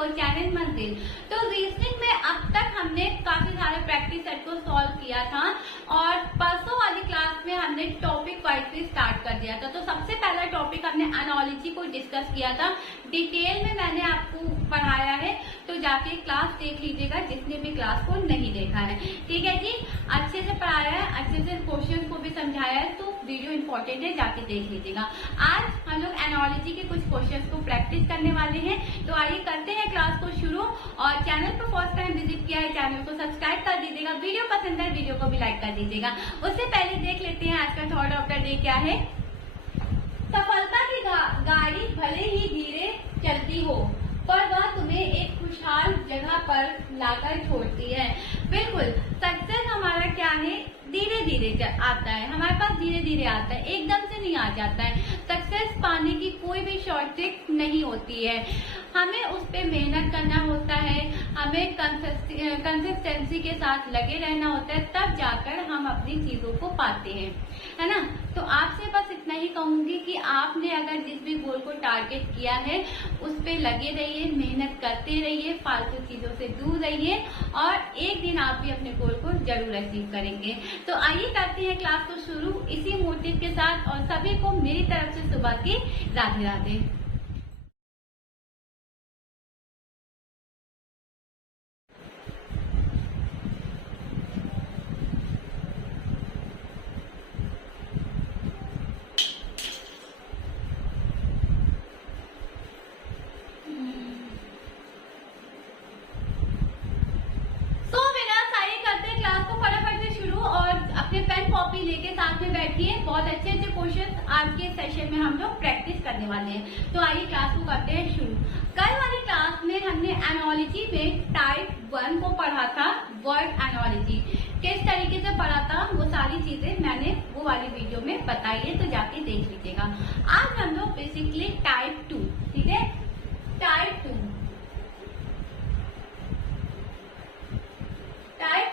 Your channel मंजिल। तो reasoning में अब तक हमने काफी सारे प्रैक्टिस सेट को सॉल्व किया था और परसों वाली क्लास में हमने टॉपिक वाइज से स्टार्ट कर दिया था। तो सबसे पहला टॉपिक हमने एनालॉजी को डिस्कस किया था, डिटेल में मैंने आपको पढ़ाया है, तो जाके क्लास देख लीजिएगा जिसने भी क्लास को नहीं देखा है। ठीक है जी, अच्छे से पढ़ाया है, अच्छे से क्वेश्चन को भी समझाया है, तो वीडियो इंपॉर्टेंट है, जाके देख लीजिएगा। आज हम लोग एनालॉजी के कुछ क्वेश्चंस को प्रैक्टिस करने वाले हैं। तो आइए करते हैं क्लास को शुरू। और चैनल पर फर्स्ट टाइम विजिट किया है, चैनल को सब्सक्राइब कर दीजिएगा, वीडियो पसंद है वीडियो को भी लाइक कर दीजिएगा। उससे पहले देख लेते हैं आज का थॉट ऑफ द डे क्या है। सफलता की गाड़ी भले ही धीरे चलती हो पर वह तुम्हें एक खुशहाल जगह पर लाकर छोड़ती है। बिल्कुल, सक्सेस हमारा क्या है, धीरे धीरे आता है, हमारे पास धीरे धीरे आता है, एकदम से नहीं आ जाता है। सक्सेस पाने की कोई भी शॉर्ट ट्रिक नहीं होती है, हमें उस पर मेहनत करना होता है, हमें कंसिस्टेंसी के साथ लगे रहना होता है, तब जाकर हम अपनी चीजों को पाते हैं, है ना। तो आपसे बस इतना ही कहूंगी कि आपने अगर जिस भी गोल को टारगेट किया है उस पे लगे रहिए, मेहनत करते रहिए, फालतू चीजों से दूर रहिए और एक दिन आप भी अपने गोल को जरूर अचीव करेंगे। तो आइए करते हैं क्लास को शुरू इसी मोटिव के साथ और सभी को मेरी तरफ से सुबह की राधे राधे। कॉपी लेके साथ में बैठिए, बहुत अच्छे अच्छे क्वेश्चन आज के सेशन में हम लोग प्रैक्टिस करने वाले हैं। तो आइए क्लास को करते हैं शुरू। कल वाली क्लास में हमने एनालॉजी में टाइप 1 को पढ़ा था, वर्ड एनालॉजी किस तरीके से पढ़ा था, वो सारी चीजें मैंने वो वाली वीडियो में बताई है, तो जाके देख लीजिएगा। आज हम लोग बेसिकली टाइप 2, ठीक है, टाइप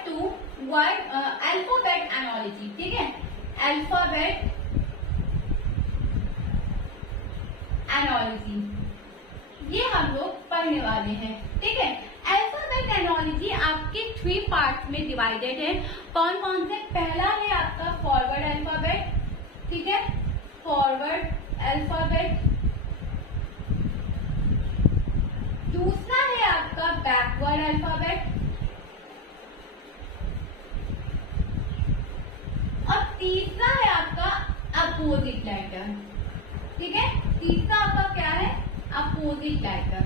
2 वर्ड अल्फाबेट एनालॉजी, ठीक है, अल्फाबेट एनालॉजी ये हम लोग पढ़ने वाले हैं। ठीक है, अल्फाबेट एनालॉजी आपके 3 पार्ट्स में डिवाइडेड है। कौन कौन से? पहला है आपका फॉरवर्ड अल्फाबेट, ठीक है, फॉरवर्ड अल्फाबेट। दूसरा है आपका बैकवर्ड अल्फाबेट और तीसरा है आपका अपोजिट लेटर। ठीक है, तीसरा आपका क्या है, अपोजिट लेटर।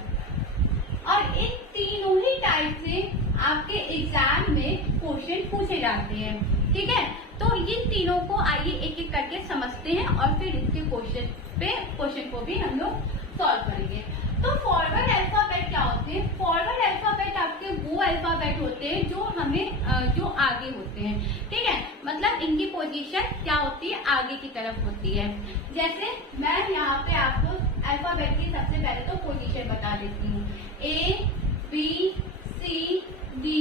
और इन तीनों ही टाइप से आपके एग्जाम में क्वेश्चन पूछे जाते हैं। ठीक है, तो इन तीनों को आइए एक एक करके समझते हैं और फिर इसके क्वेश्चन को भी हम लोग सॉल्व करेंगे। तो फॉरवर्ड अल्फाबेट क्या होते हैं? फॉरवर्ड अल्फाबेट आपके वो अल्फाबेट होते हैं जो हमें जो आगे होते हैं। ठीक है, मतलब इनकी पोजीशन क्या होती है, आगे की तरफ होती है। जैसे मैं यहाँ पे आपको अल्फाबेट की सबसे पहले तो पोजीशन बता देती हूँ। A B C D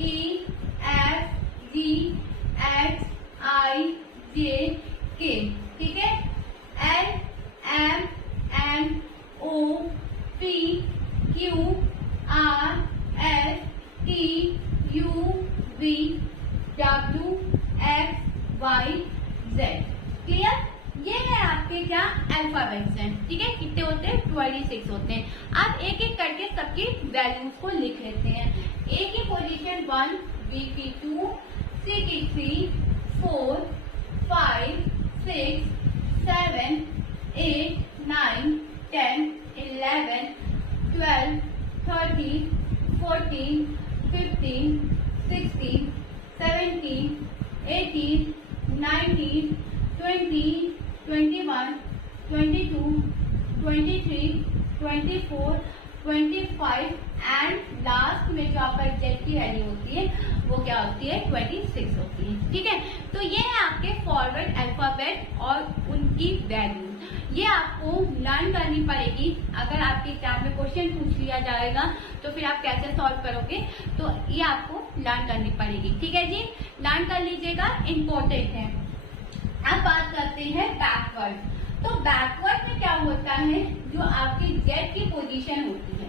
E F G H I J K, ठीक है, L M N O P Q R S T U V W X Y Z। Clear? ये है आपके क्या अल्फाबेट्स हैं। ठीक है, कितने होते हैं? 26 होते हैं। अब एक एक करके सबकी वैल्यूज को लिख लेते हैं। A की पोजीशन 1, B की 2, C की 3, 4, 5, 6, 7, 8, 9, 10, 11, 12, 13, 14, 15, 16, 17, 18, 19, 20, 21, 22, 23, 24, 25 एंड लास्ट में जो आपका जेड की वैल्यू होती है वो क्या होती है? 26 होती है। ठीक है, तो ये है आपके फॉरवर्ड अल्फाबेट और उनकी वैल्यू। ये आपको लर्न करनी पड़ेगी। अगर आपके एग्जाम में क्वेश्चन पूछ लिया जाएगा तो फिर आप कैसे सॉल्व करोगे, तो ये आपको लर्न करनी पड़ेगी। ठीक है जी, लर्न कर लीजिएगा, इम्पोर्टेंट है। अब बात करते हैं बैकवर्ड। तो बैकवर्ड में क्या होता है, जो आपकी जेड की पोजीशन होती है,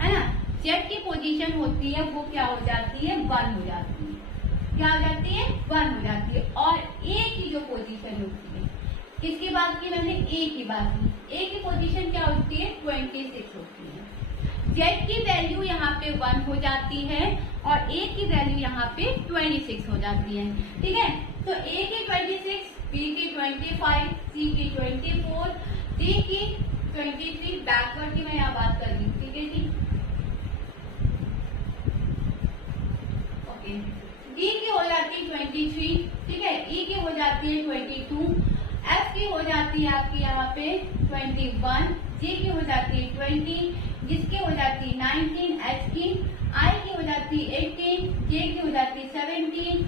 है ना। जेड की पोजीशन होती है वो क्या हो जाती है, 1 हो जाती है। क्या हो जाती है, 1 हो जाती है। और ए की जो पोजीशन होती है, किसकी बात की मैंने, ए की बात की। ए की पोजीशन क्या होती है, 26 होती है। जेड की वैल्यू यहाँ पे 1 हो जाती है और ए की वैल्यू यहाँ पे 26 हो जाती है। ठीक है, तो ए की 26, बी की 25, सी की 24, डी की 23, बैकवर्ड की मैं यहाँ बात कर रही हूँ। ठीक है जी, ओके। डी की हो जाती है 23, ठीक है, ई की हो जाती है 22, एफ की हो जाती है आपकी यहाँ पे 21, जे की हो जाती है 20, जिसकी हो जाती है 19, एच की, आई की हो जाती है 18, जे की हो जाती है 17,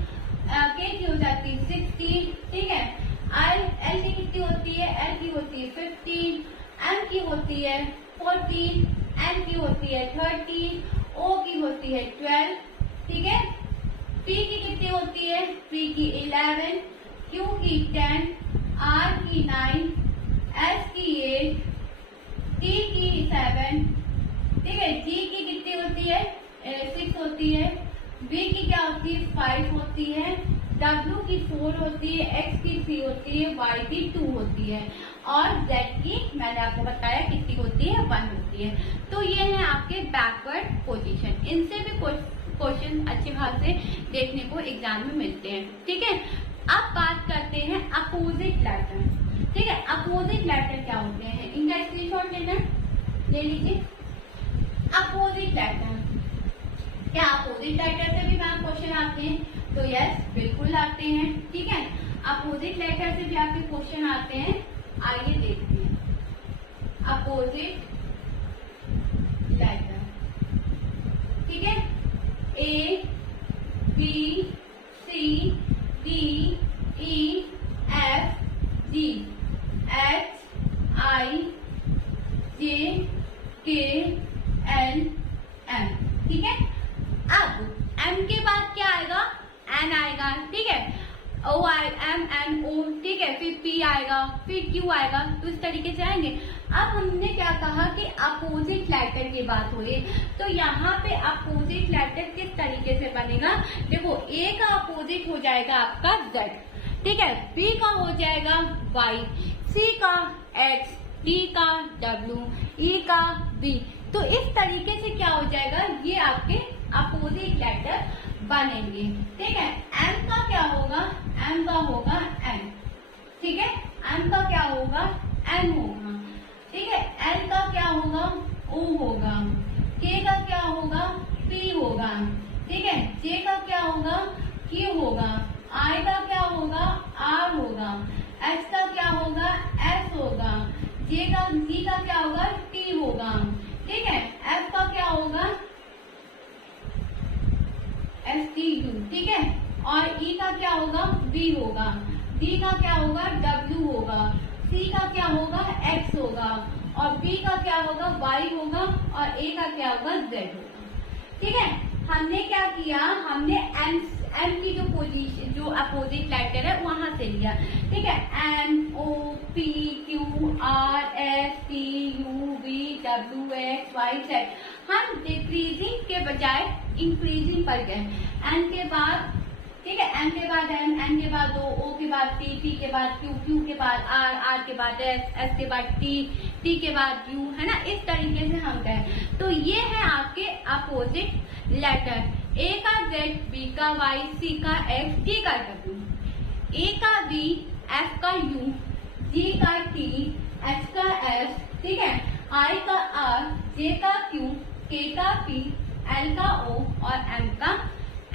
के की हो जाती है 16, ठीक है। एल की कितनी होती है, एल की होती है 15, एम की होती है 14, एन की होती है 30, ओ की होती है 12, ठीक है। पी की कितनी होती है, पी की 11, क्यू की 10, आर की 9, एस की 8, टी की 7, ठीक है। जी की कितनी होती है, 6 होती है। बी की क्या होती है, 5 होती है। डब्ल्यू की 4 होती है, एक्स की 3 होती है, वाई की 2 होती है और जेड की मैंने आपको बताया कितनी होती है, 1 होती है। तो ये है आपके बैकवर्ड पोजीशन। इनसे भी क्वेश्चन अच्छे खासे देखने को एग्जाम में मिलते हैं। ठीक है, अब बात करते हैं अपोजिट लेटर। ठीक है, अपोजिट लेटर क्या होते हैं, इनका स्क्रीनशॉट लेना, ले लीजिए। अपोजिट लेटर, क्या अपोजिट लेटर से भी मैम क्वेश्चन आते हैं, तो यस बिल्कुल आते हैं। ठीक है, अपोजिट लेटर से भी आपके क्वेश्चन आते हैं। आइए देखते हैं अपोजिट लेटर। ठीक है, A B C D E F G H I J K L M. ठीक है, अब एम के बाद क्या आएगा, एन आएगा। ठीक है, ओ आई एम एन ओ, ठीक है, फिर पी आएगा, फिर क्यू आएगा, तो इस तरीके से आएंगे। अब हमने क्या कहा कि अपोजिट लेटर की बात हो रही है, तो यहाँ पे अपोजिट लेटर किस तरीके से बनेगा, देखो ए का अपोजिट हो जाएगा आपका जेड, ठीक है, बी का हो जाएगा वाई, सी का एक्स, डी का डब्ल्यू, ई का बी। तो इस तरीके से क्या हो जाएगा, ये आपके अपोजिट लेटर बनेंगे। ठीक है, एम का क्या होगा, एम का होगा एन, ठीक है, एम का क्या होगा, एन होगा। ठीक है, एल का क्या होगा, ओ होगा, के का क्या होगा, पी होगा। ठीक है, जे का क्या होगा, क्यू होगा, आई का क्या होगा, आर होगा, एच का क्या होगा, एस होगा, जे का जी का क्या होगा, टी होगा। ठीक है, एफ का क्या होगा, एस टी यू, ठीक है, और ई का क्या होगा, बी होगा, डी का क्या होगा, डब्ल्यू होगा, सी का क्या होगा, एक्स होगा, और बी का क्या होगा, वाई होगा, और ए का क्या होगा, जेड होगा। ठीक है, हमने क्या किया, हमने एम की जो पोजीशन, जो अपोजिट लेटर है वहां से लिया। ठीक है, N O P Q R S T U V W X Y Z, हम डिक्रीजिंग के बजाय इंक्रीजिंग पर गए। एन के बाद, ठीक है, एन के बाद एन के बाद ओ के बाद टी के बाद क्यू के बाद आर के बाद एस के बाद टी के बाद यू, है ना, इस तरीके से हम गए। तो ये है आपके अपोजिट लेटर, ए का जेड, बी का वाई, सी का एक्स, डी का डब्ल्यू, ए का बी, एफ का यू, जी का टी, एच का एस, ठीक है, आई का आर, जे का क्यू, के का पी, एल का ओ और एम का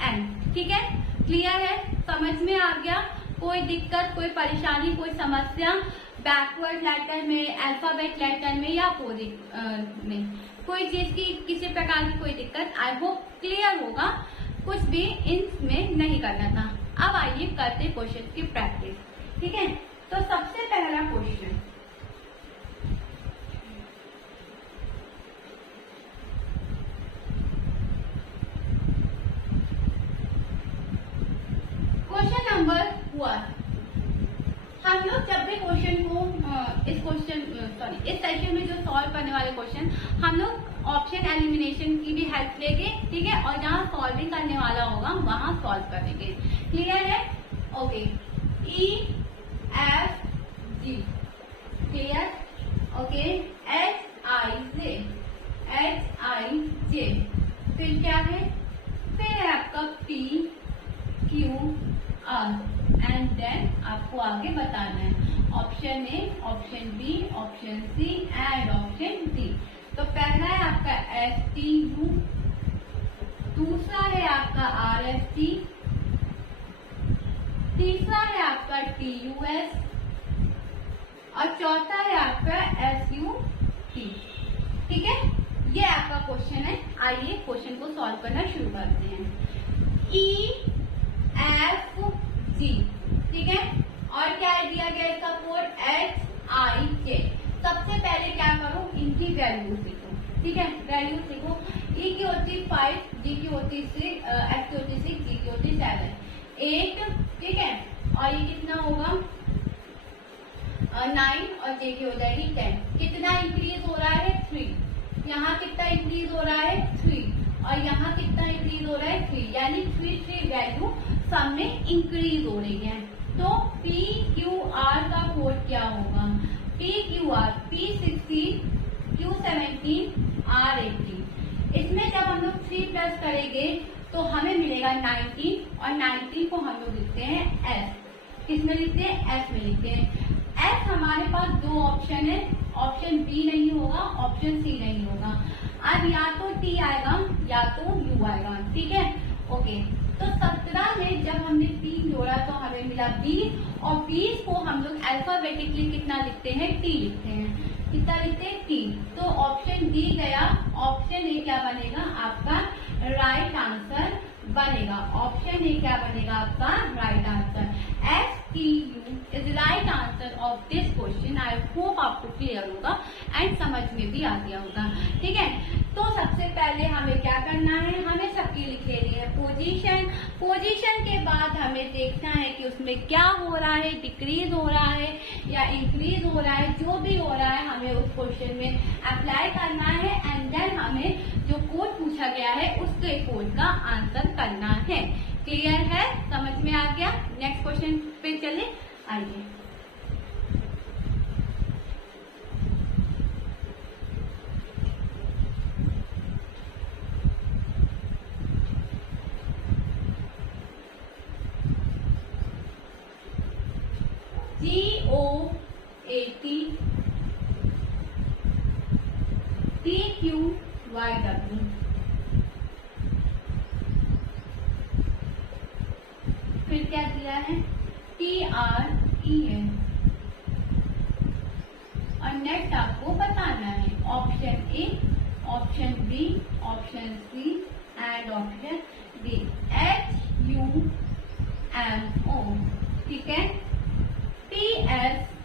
एन। ठीक है, क्लियर है, समझ में आ गया, कोई दिक्कत, कोई परेशानी, कोई समस्या बैकवर्ड लेटर में, अल्फाबेट लेटर में या अपोजिट में, कोई चीज की किसी प्रकार की कोई दिक्कत, आई होप क्लियर होगा, कुछ भी इनमें नहीं करना था। अब आइए करते क्वेश्चन की प्रैक्टिस। ठीक है, तो सबसे पहला क्वेश्चन, क्वेश्चन नंबर 1। हम लोग जब भी क्वेश्चन को इस क्वेश्चन इस सेशन में जो सॉल्व करने वाले क्वेश्चन हम लोग ऑप्शन एलिमिनेशन की भी हेल्प लेंगे, ठीक है, और जहाँ सॉल्विंग करने वाला होगा वहां सॉल्व करेंगे। क्लियर है? Okay, E F G clear? Okay, H I J फिर क्या है? फिर है आपका P Q R and then आपको आगे बताना है option A, option B, option C and option D. तो पहला है आपका एस टी यू, दूसरा है आपका आर एस टी, तीसरा है आपका टी यू एस और चौथा है आपका एस यू टी। ठीक है, ये आपका क्वेश्चन है। आइए क्वेश्चन को सॉल्व करना शुरू करते हैं। ई एफ जी, ठीक है, और क्या दिया गया इसका कोड? HIJ। सबसे पहले क्या करो, इनकी वैल्यूज लिखो, ठीक है, वैल्यूज लिखो। E की होती 5, G की होती 6, F की होती 6, G की होती 7, 8, ठीक है, और ये कितना होगा 9 और J की हो जाएगी 10। कितना इंक्रीज हो रहा है? 3। यहाँ कितना इंक्रीज हो रहा है? 3, और यहाँ कितना इंक्रीज हो रहा है? 3, यानी 3 वैल्यू सब में इंक्रीज हो रही है। तो PQR का कोड क्या होगा? PQR P16 Q17 R18। इसमें जब हम लोग 3 प्लस करेंगे तो हमें मिलेगा 19 और 19 को हम लोग लिखते हैं S। किसमें लिखते हैं? S में लिखते हैं। S हमारे पास दो ऑप्शन है, ऑप्शन बी नहीं होगा, ऑप्शन सी नहीं होगा। अब या तो T आएगा या तो U आएगा, ठीक है। ओके, तो 17 में जब हमने 3 जोड़ा तो हमें मिला 20 और 20 को हम लोग अल्फाबेटिकली कितना लिखते हैं? T लिखते हैं। कितना लिखते हैं? T। तो ऑप्शन डी गया, ऑप्शन ए क्या बनेगा आपका? राइट आंसर बनेगा। ऑप्शन ए क्या बनेगा आपका? Right answer. STU is right answer of this question. I hope आपको क्लियर होगा एंड समझ में भी आ गया होगा, ठीक है। तो सबसे पहले हमें क्या करना है? हमें सबकी लिख लेनी है पोजीशन। पोजीशन के बाद हमें देखना है कि उसमें क्या हो रहा है, डिक्रीज हो रहा है या इंक्रीज हो रहा है। जो भी हो रहा है हमें उस क्वेश्चन में अप्लाई करना है एंड देन हमें जो कोड पूछा गया है उसके कोड का आंसर करना है। क्लियर है? समझ में आ गया? नेक्स्ट क्वेश्चन पे चले, आइए। GOAT TQYW, फिर क्या दिया है? TREN, और नेक्स्ट आपको बताना है option A, option B, option C and option D. HUMO, ठीक है, TSBU,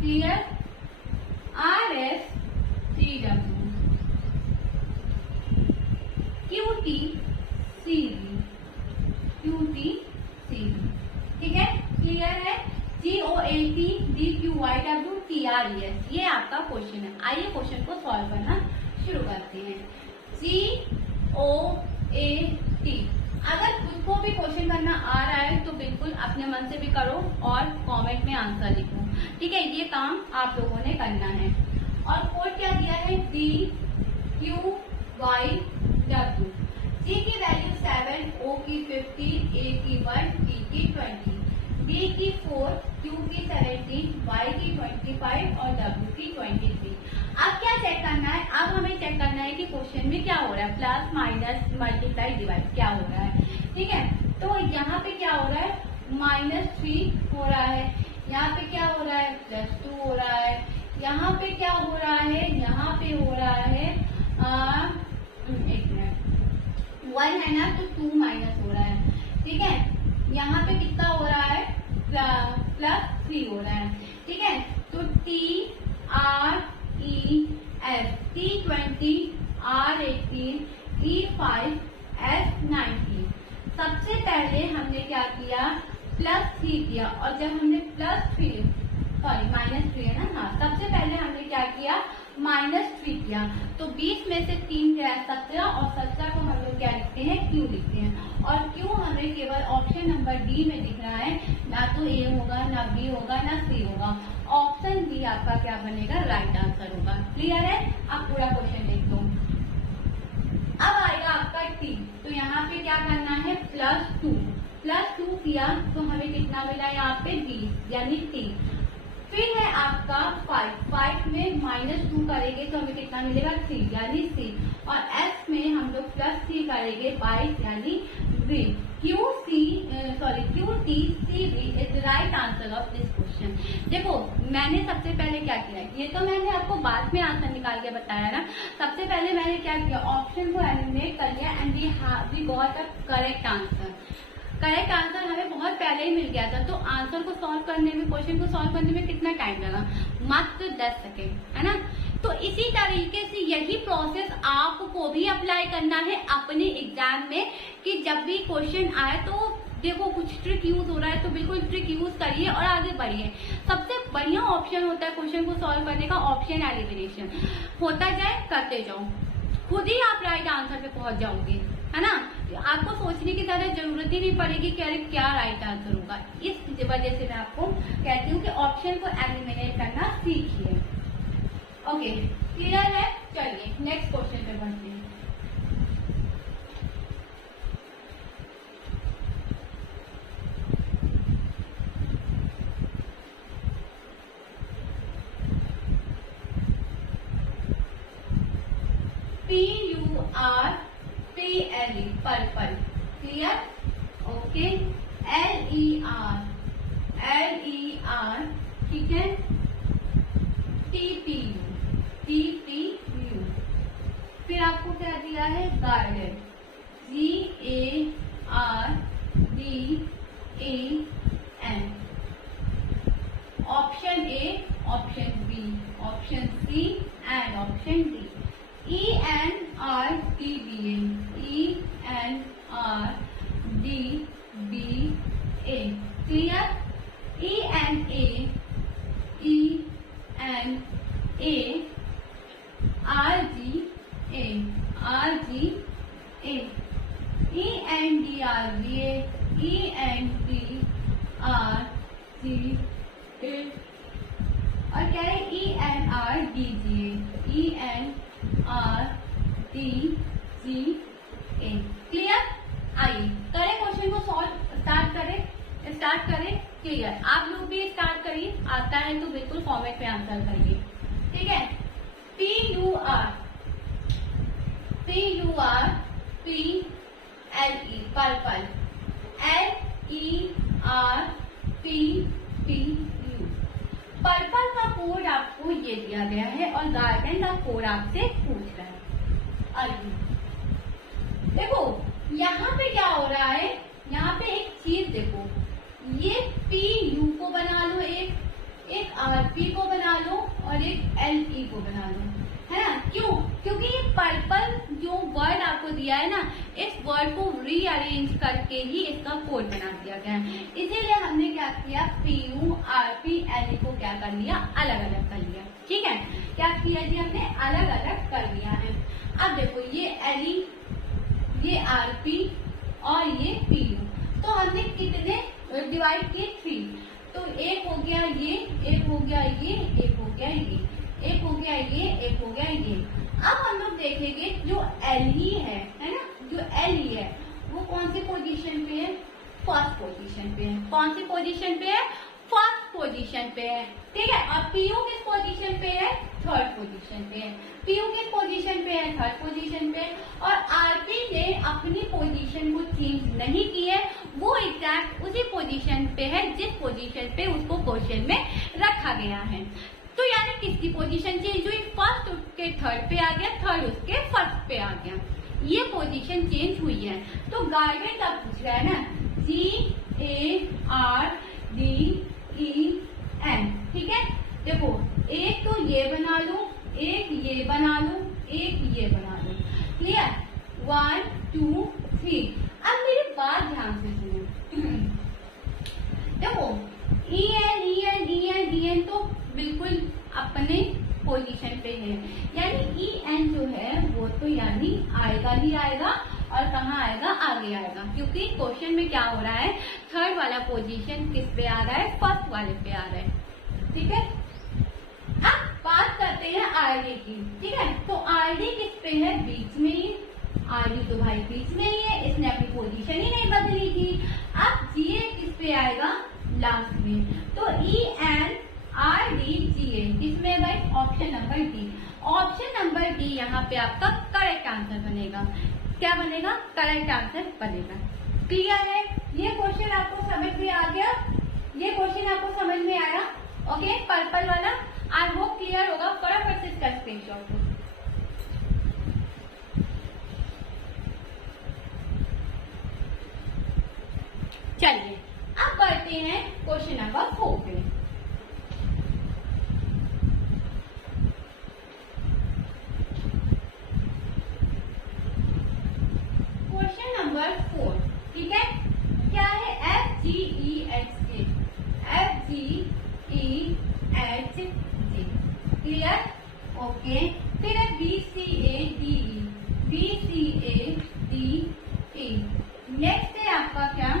क्लियर, RSTW, QTCB, ठीक है, क्लियर है। GOAT DQYW TRES, ये आपका क्वेश्चन है। आइए क्वेश्चन को सॉल्व करना शुरू करते हैं। GOAT, अगर खुद को भी क्वेश्चन करना आ रहा है तो बिल्कुल अपने मन से भी करो और कमेंट में आंसर लिखो, ठीक है। ये काम आप लोगों ने करना है। और कोड क्या दिया है? DQYW। G की वैल्यू 7, O की 50, A की 1, T की 20, B की 4, Q की 17, Y की 25 और W की 23। अब क्या चेक करना है? अब हमें चेक करना है कि क्वेश्चन में क्या हो रहा है, प्लस माइनस मल्टीप्लाई डिवाइड क्या हो रहा है, ठीक है। तो यहाँ पे क्या हो रहा है? -3 हो रहा है, यहाँ पे क्या हो रहा है? +2 हो रहा है, यहाँ पे क्या हो रहा है? यहाँ पे हो रहा है 1 है ना, तो 2 माइनस हो रहा है, ठीक है। यहाँ पे कितना हो रहा है? +3 हो रहा है, ठीक है। तो TRES, T20, R18, E5, S19। सबसे पहले हमने क्या किया? +3 किया और जब हमने -3 है ना, हाँ, सबसे पहले हमने क्या किया, -3 किया, तो 20 में से 3 गया 17 और 17 को हम लोग क्या लिखते हैं, Q लिखते हैं। और Q हमें केवल ऑप्शन नंबर डी में दिख रहा है, ना तो A होगा, ना B होगा, ना C होगा। ऑप्शन बी आपका क्या बनेगा, राइट आंसर होगा। क्लियर है? आप पूरा क्वेश्चन देख लो। अब आएगा आपका T, तो यहाँ पे क्या करना है, +2 किया तो हमें कितना मिला यहाँ पे 20 यानी T। फिर है आपका 5 में -2 करेंगे तो हमें कितना मिलेगा, 3 यानी C। और S में हम लोग +3 करेंगे 22 यानी V। QTCV is right answer of this question. देखो मैंने सबसे पहले क्या किया, ये तो मैंने आपको बाद में आंसर निकाल के बताया ना। सबसे पहले मैंने क्या किया, ऑप्शन को एलिमिनेट कर लिया and we got a correct answer. Correct answer हमें बहुत पहले ही मिल गया था, तो आंसर को सॉल्व करने में, क्वेश्चन को सॉल्व करने में कितना टाइम लगा, मात्र 10 सेकेंड, है ना। तो इसी तरीके से यही प्रोसेस आपको भी अप्लाई करना है अपने एग्जाम में, कि जब भी क्वेश्चन आए तो देखो कुछ ट्रिक यूज हो रहा है तो बिल्कुल ट्रिक यूज करिए और आगे बढ़िए। सबसे बढ़िया ऑप्शन होता है क्वेश्चन को सॉल्व करने का, ऑप्शन एलिमिनेशन। होता जाए, करते जाओ, खुद ही आप राइट आंसर पे पहुंच जाओगे, है ना। आपको सोचने की ज्यादा जरूरत ही नहीं पड़ेगी कि अरे क्या राइट आंसर होगा। इस वजह से मैं आपको कहती हूँ कि ऑप्शन को एलिमिनेट करना सीखिए। ओके, क्लियर है? चलिए नेक्स्ट क्वेश्चन पे बढ़ते हैं। PURPLE purple, clear? Okay, LER, ठीक है, TPU, फिर आपको क्या दिया है, garden, GARDAN। Option A, option B, option C and option D. ENRDBA, clear? ENA, RGA, ENDRBA, ENTRGA, और क्या है, ENRDGA, ENRDGA। क्लियर? आइए करें क्वेश्चन को सॉल्व, स्टार्ट करें। क्लियर? आप लोग भी स्टार्ट करिए, आता है तो बिल्कुल फॉर्मेट पे आंसर करिए, ठीक है। PURPLE purple, LERPPU। पर्पल का कोड आपको ये दिया गया है और गार्डन का कोड आपसे पूछ रहा है। आइए देखो यहाँ पे क्या हो रहा है, यहाँ पे एक चीज देखो, ये PU को बना लो, एक RP को बना लो और एक LE को बना लो, है ना। क्यों? क्योंकि ये पर्पल जो वर्ड आपको दिया है ना, इस वर्ड को रीअरेंज करके ही इसका कोड बना दिया गया है। इसीलिए हमने क्या किया, PURPLE को क्या कर लिया, अलग अलग कर लिया, ठीक है। क्या किया जी, हमने अलग अलग कर लिया है। अब देखो ये LE, ये RP और ये PU, तो हमने कितने डिवाइड किए, 3। तो एक हो गया ये, एक हो गया ये, एक हो गया ये, एक हो गया ये, एक हो गया ये। अब हम लोग देखेंगे जो LE है ना, जो LE है वो कौन सी पोजीशन पे है, फर्स्ट पोजीशन पे है। कौन सी पोजीशन पे है, फर्स्ट पोजीशन पे है, ठीक है। और PU किस पोजीशन पे है, थर्ड पोजीशन पे है। PU किस पोजीशन पे है, थर्ड पोजीशन पे। और RP ने अपनी पोजीशन को चेंज नहीं की है, वो एग्जैक्ट उसी पोजीशन पे है जिस पोजीशन पे उसको क्वेश्चन में रखा गया है। तो यानी किसकी पोजीशन चेंज हुई, फर्स्ट उसके थर्ड पे आ गया, थर्ड उसके फर्स्ट पे आ गया, ये पोजीशन चेंज हुई है। तो गार्डन का पूछ रहा है ना, GARDEN, ठीक है। देखो एक तो ये बना लो, एक ये बना लो, एक ये बना लो, क्लियर? 1 2 3। अब मेरी बात ध्यान से सुनो, अपने पोजीशन पे है, यानी EN जो है वो तो यानी आएगा ही आएगा, और कहाँ आएगा, आगे आएगा, क्योंकि क्वेश्चन में क्या हो रहा है, थर्ड वाला पोजीशन किस पे आ रहा है, फर्स्ट वाले पे आ रहा है। ठीक है, अब बात करते हैं RD की। ठीक है, तो RD किस पे है, बीच में ही। RD तो भाई बीच में ही है, इसने अपनी पोजीशन ही नहीं बदली थी। अब GA किस पे आएगा, लास्ट में। तो EN RD GA किसमें भाई, option number D. Option number D यहाँ पे आपका करेक्ट आंसर बनेगा। क्या बनेगा, करेक्ट आंसर बनेगा। क्लियर है, ये क्वेश्चन आपको समझ में आ गया, ये क्वेश्चन आपको समझ में आया। ओके, पर्पल वाला आई होप क्लियर होगा। फटाफट से इसका स्क्रीनशॉट लो। चलिए अब बढ़ते हैं क्वेश्चन नंबर 4 पे। क्वेश्चन नंबर 4, ठीक है, क्या है, FGEHJ, FGEHJ, क्लियर। ओके, फिर है BCADE, BCADE। नेक्स्ट है आपका क्या,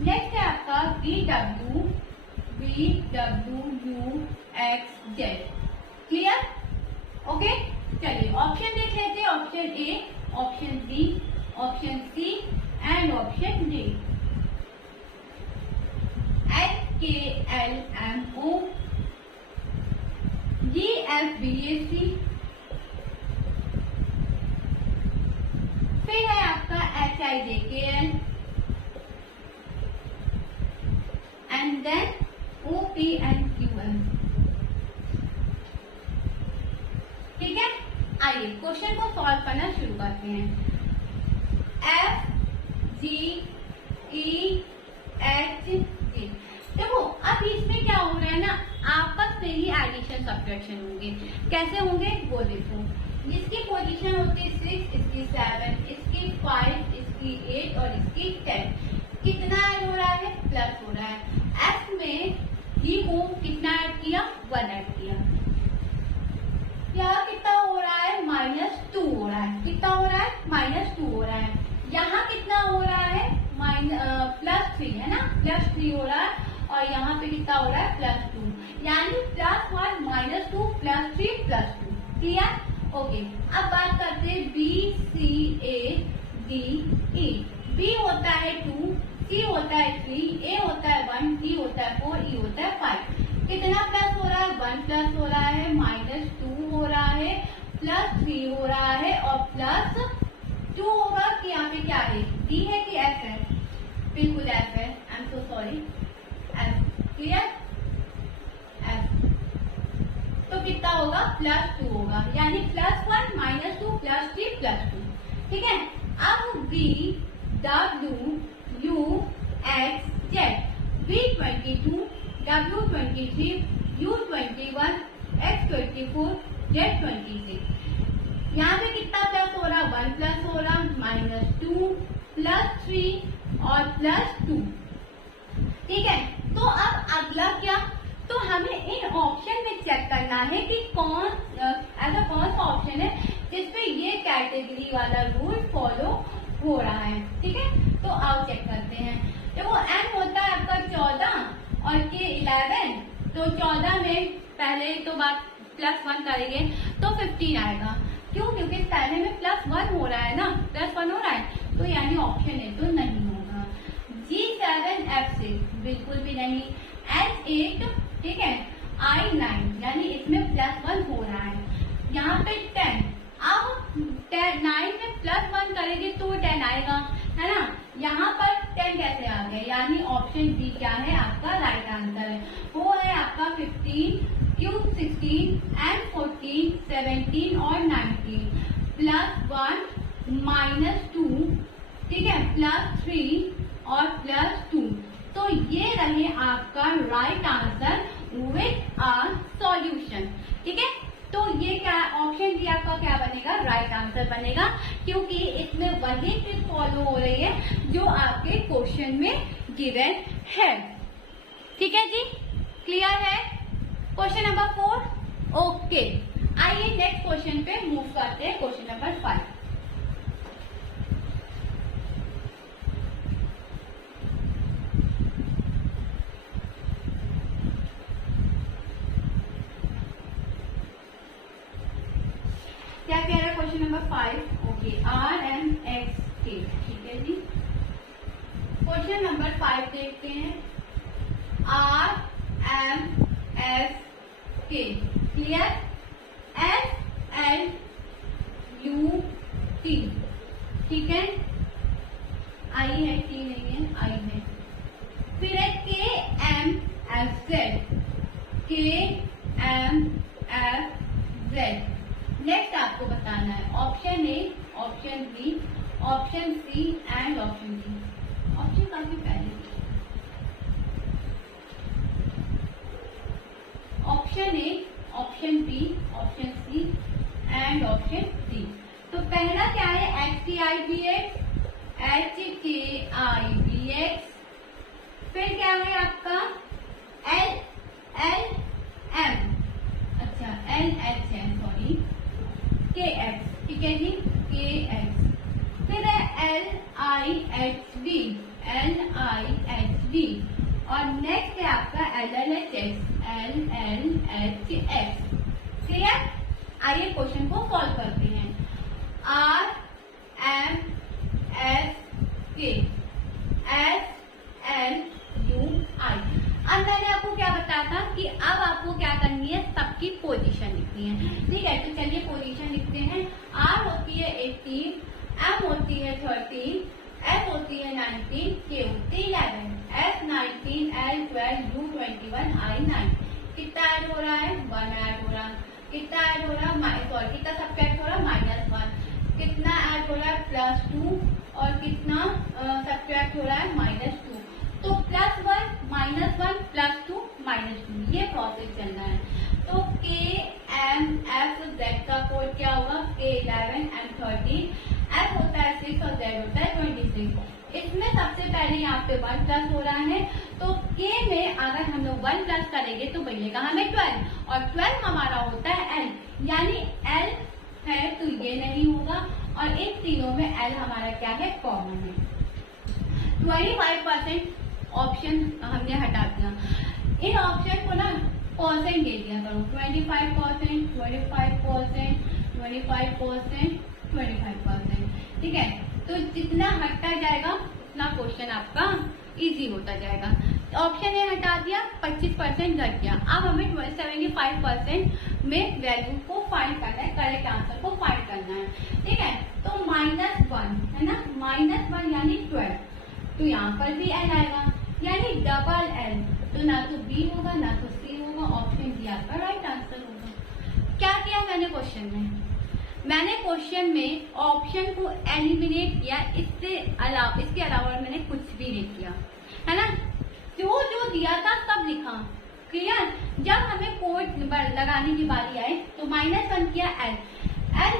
नेक्स्ट है आपका BWUXZ, क्लियर। ओके, चलिए ऑप्शन देख लेते हैं। Option A, option B, option C and option D. HKLMO, GFBAC, फिर है आपका HIJKL एंड देन OPNQL। ठीक है, आइए क्वेश्चन को सॉल्व करना शुरू करते हैं। FGEHJ, देखो अब इसमें क्या हो रहा है ना, आपस में ही एडिशन सब्ट्रैक्शन होंगे। कैसे होंगे वो देखो, इसकी पोजीशन होती है 6, इसकी 7, इसकी 5, इसकी 8 और इसकी 10। कितना ऐड हो रहा है, प्लस हो रहा है। F में D को कितना ऐड किया, 1 ऐड किया। यहाँ कितना हो रहा है, -2 हो रहा है। कितना हो रहा है, -2 हो रहा है। यहाँ कितना हो रहा है, +3 है ना, +3 हो रहा है। और यहाँ पे कितना हो रहा है, +2, यानी +1 -2 +3 +2। क्लियर। ओके, अब बात करते हैं BCADE। B होता है 2, C होता है 3, A होता है 1, D होता है 4, E होता है 5। कितना प्लस हो रहा है, 1 प्लस हो रहा है, -2 हो रहा है, +3 हो रहा है और +2 होगा। कि यहाँ पे क्या है, D है कि F है, बिल्कुल F है। I am so sorry, F। Clear, F। तो कितना होगा, +2 होगा, यानी +1 -2 +3 +2। ठीक है, अब BWUXZ, B22, W23, U21, X24, Z26। यहाँ पे कितना प्लस हो रहा, 1 प्लस हो रहा, -2 +3 और +2। ठीक है, तो अब अगला क्या, तो हमें इन ऑप्शन में चेक करना है कि ऐसा कौन सा ऑप्शन है जिसपे ये कैटेगरी वाला रूल फॉलो हो रहा है। ठीक है, तो आओ चेक करते हैं। देखो N होता है आपका 14 और K 11, तो 14 में पहले तो बात +1 करेंगे तो 15 आएगा। क्यों, क्योंकि पहले में +1 हो रहा है ना, +1 हो रहा है, तो यानी ऑप्शन है तो नहीं होगा। G7F6 बिल्कुल भी नहीं। H8, ठीक है, I9 यानी इसमें +1 हो रहा है। यहाँ पे 10, अब 9 में +1 करेंगे तो 10 आएगा, है ना। यहाँ पर 10 कैसे आ गए, यानी ऑप्शन बी क्या है आपका राइट आंसर है। वो है आपका 15, Q 16 and 14, 17 और 19, +1 -2, ठीक है, +3 और +2। तो ये रहे आपका right answer with a solution. ठीक है, तो ये क्या ऑप्शन डी आपका क्या बनेगा, राइट आंसर बनेगा, क्योंकि इसमें वही चीज फॉलो हो रही है जो आपके क्वेश्चन में गिवन है। ठीक है जी, क्लियर है। क्वेश्चन नंबर 4, ओके, आइए नेक्स्ट क्वेश्चन पे मूव करते हैं। Question number 5। क्या कह रहा है क्वेश्चन नंबर 5? ओके, RMXK, ठीक है जी। क्वेश्चन नंबर 5 देखते हैं। RMSK, clear? SLUT, ठीक है। आई है, टी नहीं है, आई है। फिर है KMFZ, KMFZ। नेक्स्ट आपको बताना है option A, option B, option C and option D. Option काफी पहले, option A, option B, option C and option D. तो पहला क्या है? HKIBX, HKIBX। फिर क्या है आपका? LLM, अच्छा LHM, सॉरी, KX, ठीक है जी, KX। फिर है LIHB, LIHB। और नेक्स्ट है आपका LLHX, LLHX। क्लियर? आइए क्वेश्चन को सॉल्व करते हैं। RMSK, SLUI। अब मैंने आपको क्या बताया था कि अब आपको क्या करनी है? सबकी पोजीशन लिखनी है, ठीक है। तो चलिए पोजीशन लिखते हैं। R होती है 18, M होती है 13, S होती है 19, K होती है 11, S 19, L 12, U 21, I 9। कितना ऐड हो रहा है? 1 ऐड हो रहा है। कितना ऐड हो रहा है? सॉरी, कितना सब्ट्रैक्ट हो रहा है? -1। कितना ऐड हो रहा है? +2। और कितना सब्ट्रैक्ट हो रहा है? -2। तो +1, -1, +2, -2, ये प्रोसेस चल रहा है। तो KMFZ का कोड क्या होगा? K11, M 13, F होता है 6 और Z होता है 26। इसमें सबसे पहले यहाँ पे 1 प्लस हो रहा है, तो K में अगर हम लोग 1 प्लस करेंगे तो बनेगा हमें 12, और 12 हमारा होता है L, यानी L है तो ये नहीं होगा, और इन तीनों में L हमारा क्या है? कॉमन है। 25% ऑप्शन हमने हटा दिया। इन ऑप्शन को ना परसेंट दे दिया करो, 25%, 25%, 25%, 25%, ठीक है। तो जितना हटता जाएगा उतना क्वेश्चन आपका इजी होता जाएगा। ऑप्शन ए हटा दिया, 25% घट गया। अब हमें 75% में वैल्यू को फाइंड करना है, करेक्ट आंसर को फाइंड करना है, ठीक है। तो -1 है ना, -1 यानी 12, तो यहाँ पर भी L आएगा, यानी डबल L। तो ना तो B होगा ना तो C होगा, ऑप्शन डी आपका राइट आंसर होगा। क्या किया मैंने क्वेश्चन में? मैंने क्वेश्चन में ऑप्शन को एलिमिनेट किया, इसके अलावा मैंने कुछ भी नहीं किया, है ना। जो दिया था सब लिखा, क्लियर। जब हमें कोड लगाने की बारी आए तो -1 किया, L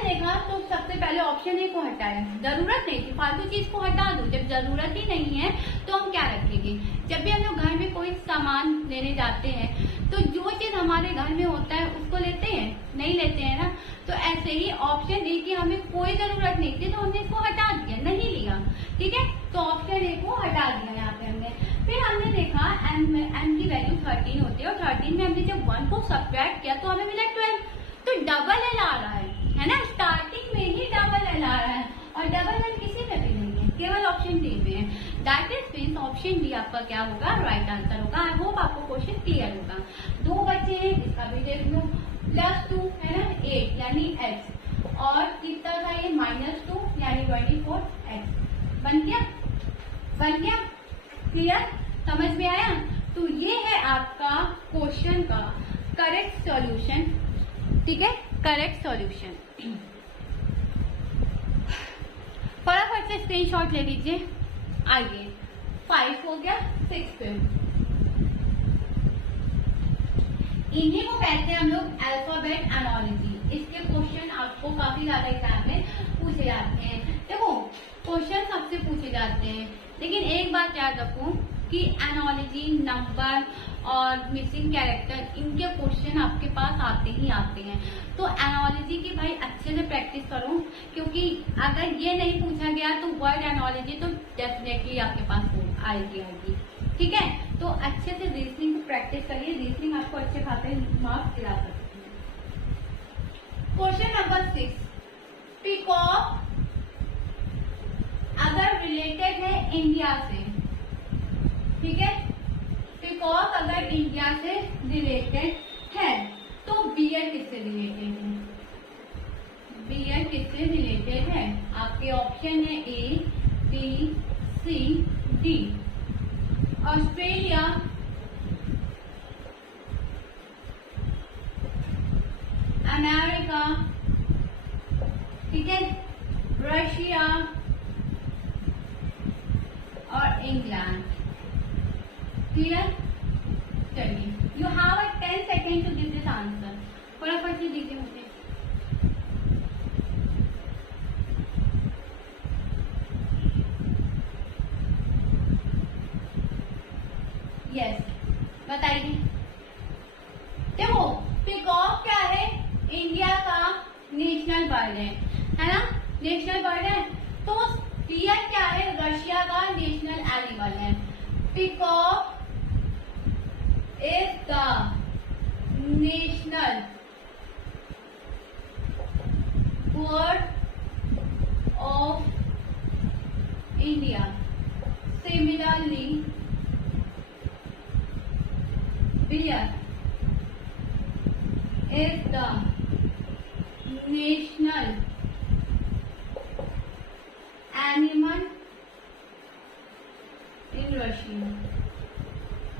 देखा तो सबसे पहले ऑप्शन ए को हटाया, जरूरत नहीं थी, फालतू चीज को हटा दो। जब जरूरत ही नहीं है तो हम क्या रखेंगे? जब भी हम लोग घर में कोई सामान लेने जाते हैं तो जो चीज हमारे घर में होता है उसको लेते हैं, नहीं लेते हैं ना। तो ऐसे ही ऑप्शन ए की हमें कोई जरूरत नहीं थी तो हमने इसको हटा दिया, नहीं लिया, ठीक है। तो ऑप्शन ए को हटा दिया यहाँ पे हमने। फिर हमने देखा M की वैल्यू 13 होती है, और 13 में हमने जब 1 को सब्ट्रैक्ट किया तो हमें मिला 12, तो डबल L आ रहा है ना। स्टार्टिंग में ही डबल L आ रहा है, और डबल L किसी में भी नहीं है, केवल ऑप्शन डी में है। That is means option D आपका क्या होगा? राइट आंसर होगा। आई होप आपको क्वेश्चन क्लियर होगा। 2 बच्चे हैं, इसका भी देख लो, +2 है ना, 8 यानी x, और कितना था ये? -2 यानी 24x। बन गया? क्लियर? समझ में आया? तो ये है आपका क्वेश्चन का करेक्ट सॉल्यूशन, ठीक है, करेक्ट सॉल्यूशन। फटाफट से स्क्रीनशॉट ले लीजिए। आइए, 5 हो गया, 6 पे इन्हीं को कहते हैं हम लोग अल्फाबेट एनालॉजी। इसके क्वेश्चन आपको काफी ज्यादा एग्जाम में पूछे जाते हैं। देखो क्वेश्चन सबसे पूछे जाते हैं, लेकिन एक बात याद रखो कि एनालॉजी, नंबर और मिसिंग कैरेक्टर, इनके क्वेश्चन आपके पास आते ही आते हैं। तो एनालॉजी की भाई अच्छे से प्रैक्टिस करो, क्योंकि अगर ये नहीं पूछा गया तो वर्ड एनालॉजी तो डेफिनेटली आपके पास आएगी। ठीक है, तो अच्छे से रीजनिंग को प्रैक्टिस करिए, रीजनिंग आपको अच्छे खाते मार्क्स दिला सकती है। क्वेश्चन नंबर 6, पीकॉक अगर रिलेटेड है इंडिया से, ठीक है, पीकॉक अगर इंडिया से रिलेटेड है तो बियर किससे रिलेटेड है? बियर किससे रिलेटेड है? आपके ऑप्शन है A, B, C, D. Australia, America, ठीक है, रशिया और इंग्लैंड। क्लियर? चलिए, you have a 10 second to give this answer. फटाफट से दीजिए मुझे। यस, बताइए। देखो, पीकॉक क्या है? इंडिया का नेशनल बर्ड है ना? नेशनल बर्ड है। तो बियर क्या है? रशिया का नेशनल एनिमल है। Peacock is the national bird of India. Similarly, bear is the national animal in Russia.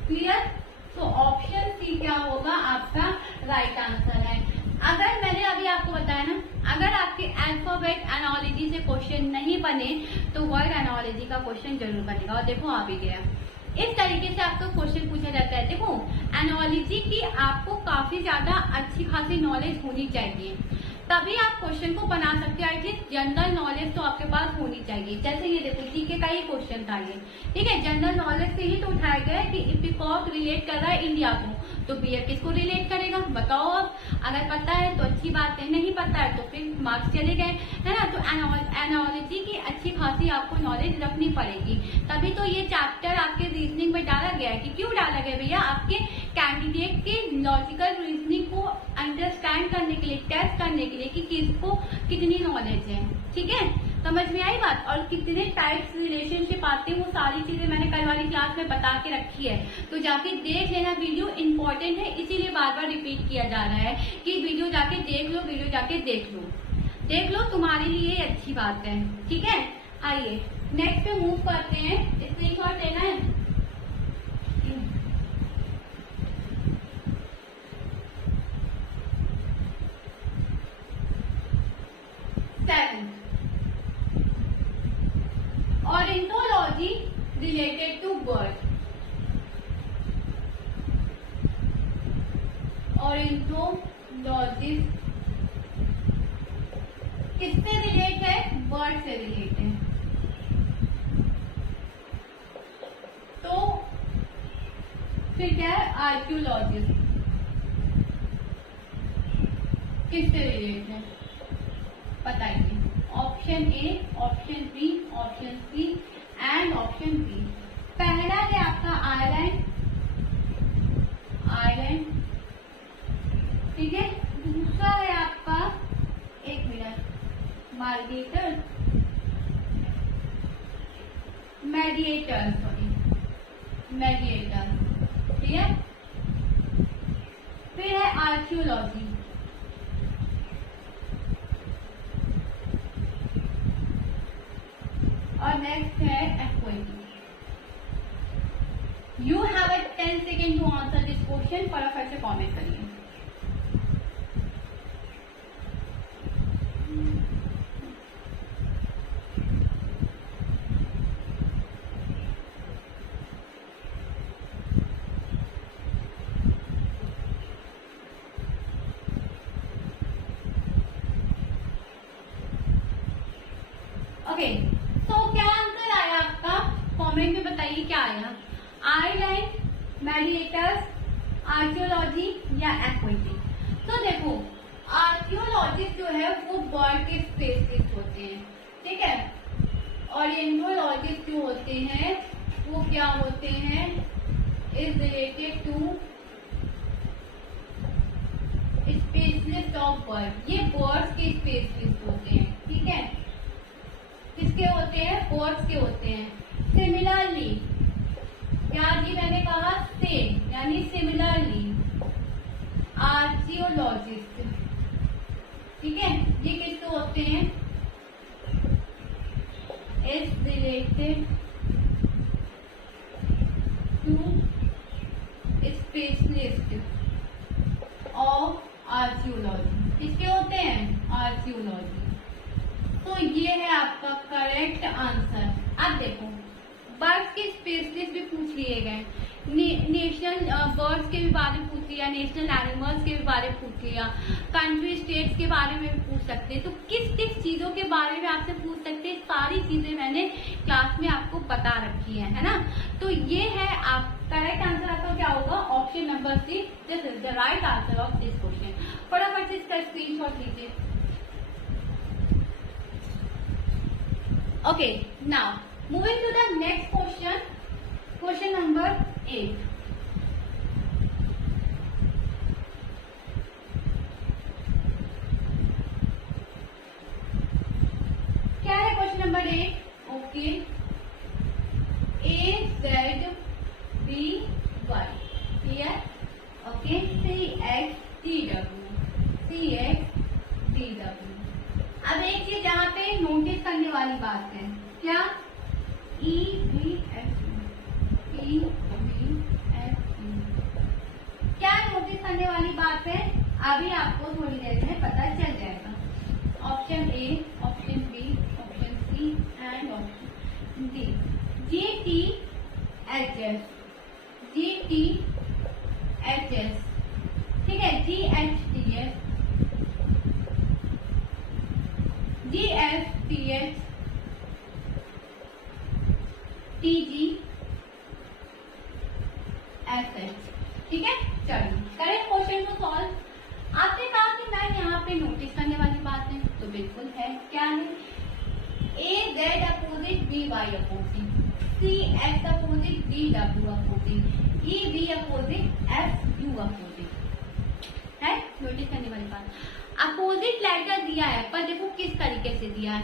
Clear? तो ऑप्शन सी क्या होगा? आपका राइट आंसर है। अगर मैंने अभी आपको बताया ना, अगर आपके अल्फाबेट एनालॉजी से क्वेश्चन नहीं बने तो वर्ड एनालॉजी का क्वेश्चन जरूर बनेगा। और देखो आ भी गया। इस तरीके से आपको क्वेश्चन पूछा जाता है। देखो, एनालॉजी की आपको काफी ज्यादा अच्छी खासी नॉलेज होनी चाहिए, तभी आप क्वेश्चन को बना सकते हो। एटलीस्ट जनरल नॉलेज तो आपके पास होनी चाहिए। जैसे ये देखो, जीके का ही क्वेश्चन था ये, ठीक है, जनरल नॉलेज से ही तो उठाया गया है कि पीकॉक रिलेट कर रहा है इंडिया को, तो बियर किसको रिलेट करेगा? बताओ। अब अगर पता है तो अच्छी बात है, नहीं पता है तो फिर मार्क्स चले गए, है ना? तो एनालॉजी की अच्छी खासी आपको नॉलेज रखनी पड़ेगी, तभी तो ये चैप्टर आपके रीजनिंग में डाला गया है। कि क्यों डाला गया भैया? आपके कैंडिडेट की लॉजिकल रीजनिंग को अंडरस्टैंड करने के लिए, टेस्ट करने के लिए कि किसको कितनी नॉलेज है। ठीक है, समझ में आई बात? और कितने टाइप्स रिलेशनशिप आते हैं वो सारी चीजें मैंने कल वाली क्लास में बता के रखी है, तो जाके देख लेना। वीडियो इंपॉर्टेंट है, इसीलिए बार बार रिपीट किया जा रहा है कि वीडियो जाके देख लो, वीडियो जाके देख लो, तुम्हारे लिए अच्छी बात है। ठीक है, आइए नेक्स्ट पे मूव करते हैं। स्क्रीनशॉट लेना है। Ornithology related to bird. Ornithology किससे रिलेट है? बर्ड से रिलेट है। तो फिर क्या है? आर्कियोलॉजिस्ट किससे रिलेट है? बताइए। Option A, option B, option C and option B. पहला है आपका आयरलैंड, ठीक है। दूसरा है आपका, एक मिनट, मेडिएटर, ठीक है। फिर है आर्कियोलॉजी, और नेक्स्ट है aquatic. You have 10 second to answer this question. फटाफट से कमेंट करिए। ओके, तो क्या आंसर आया आपका? कमेंट में बताइए क्या आया। आयरलैंड, मेडिएटर स्टेटस, आर्कियोलॉजी या एक्विटी। तो देखो आर्कियोलॉजिस्ट जो है वो बर्ड के स्पेसिस्ट होते हैं, ठीक है, और एंथ्रोलॉजिस्ट जो होते हैं वो क्या होते हैं, is related to specialist of bird. ये बर्ड्स के स्पेशलिस्ट होते हैं, ठीक है, किसके होते हैं, बर्ड्स के होते हैं। सिमिलरली क्या जी मैंने कहा, सेम यानी सिमिलरली आर्कियोलॉजिस्ट, ठीक है, ये किसके होते हैं, is related to specialist of archaeology. किसके होते हैं, आर्कियोलॉजी। तो ये है आपका करेक्ट आंसर। अब देखो बर्ड्स के स्पेशलिस्ट भी पूछ लिए गए, नेशनल बर्ड्स के भी बारे में पूछ लिया, नेशनल एनिमल्स के भी बारे में पूछ लिया, कंट्री स्टेट्स के बारे में भी पूछ सकते हैं। तो किस किस चीजों के बारे में आपसे पूछ सकते हैं, सारी चीजें मैंने क्लास में आपको बता रखी है ना। तो ये है आप करेक्ट आंसर आपका क्या होगा, option number C, this is the right answer of this question. फटाफट से इसका स्क्रीनशॉट लीजिए। Okay, now moving to the next question, question number 8। क्या है question number 8? Okay, A Z B Y, clear? Okay, C X D W। अब एक चीज यहाँ पे नोटिस करने वाली बात है, क्या, E V F E, क्या नोटिस करने वाली बात है, अभी आपको थोड़ी देर में पता चल जाएगा। Option A, option B, option C and option D. GTHS, ठीक है, GHTS, GSTH, TGSH, ठीक है। चलिए करें क्वेश्चन को सॉल्व। आपने कहा कि मैम यहाँ पे नोटिस करने वाली बात है, तो बिल्कुल है। क्या है, A Z opposite B Y opposite, C X opposite D W opposite, E V opposite F U opposite है, नोटिस करने वाली बात। अपोजिट लेटर दिया है, पर देखो किस तरीके से दिया है,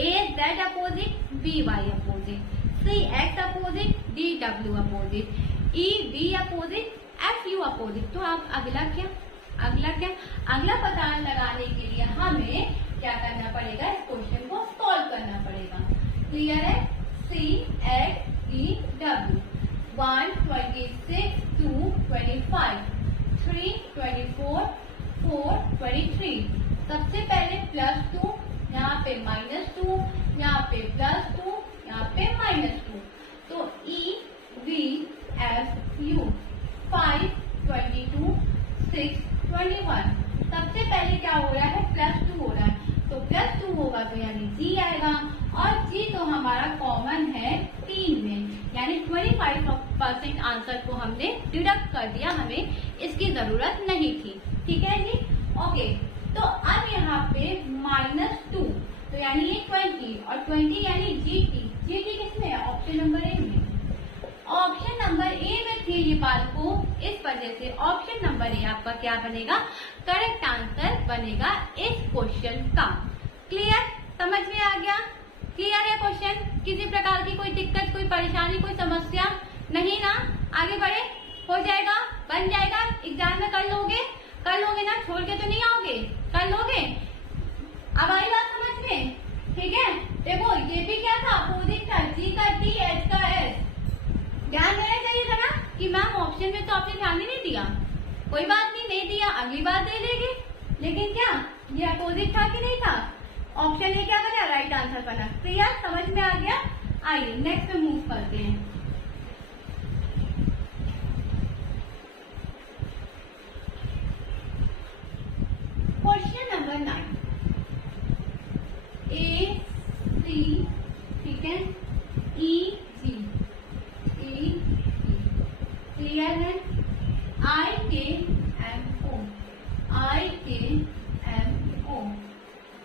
A Z opposite B Y opposite, C X opposite D W opposite, E V opposite F U opposite. तो आप अगला पता लगाने के लिए हमें क्या करना पड़ेगा, इस क्वेश्चन को सॉल्व करना पड़ेगा। क्लियर है? C X D W 1 26 2 25 3 24 4 23। सबसे पहले +2, यहाँ पे -2, यहाँ पे +2, यहाँ पे -2। तो E V F U 5 22 6 21। सबसे पहले क्या हो रहा है, +2 हो रहा है, तो +2 होगा तो यानी G आएगा, और G तो हमारा कॉमन है 3 में, यानी 25% आंसर को हमने डिडक्ट कर दिया, हमें इसकी जरूरत नहीं थी। ठीक है जी, ओके। तो अब यहाँ पे -2, तो यानी ये 20, और 20 यानी GT किसमें है, ऑप्शन नंबर ए में। ऑप्शन नंबर ए में थी ये बात को, इस वजह से ऑप्शन नंबर ए आपका क्या बनेगा, करेक्ट आंसर बनेगा इस क्वेश्चन का। क्लियर, समझ में आ गया? क्लियर है क्वेश्चन? किसी प्रकार की कोई दिक्कत, कोई परेशानी, कोई समस्या नहीं ना? आगे बढ़े, हो जाएगा, बन जाएगा, एग्जाम में कर लोगे ना, छोड़ के तो नहीं आओगे, कर लोगे। अब आई बात समझ में? ठीक है, देखो ये भी क्या था, अपोजिट था, G का T, H का S। ध्यान देना चाहिए था ना कि मैम ऑप्शन में तो आपने ध्यान ही नहीं दिया। कोई बात नहीं दिया, अगली बार दे लेंगे। लेकिन क्या ये अपोजिट था कि नहीं था? ऑप्शन ए क्या बना, राइट आंसर बना। क्लियर, समझ में आ गया? आइए नेक्स्ट पे मूव करते हैं। क्वेश्चन नंबर 9, A C, ठीक है, E G, क्लियर है? IKMO, IKMO।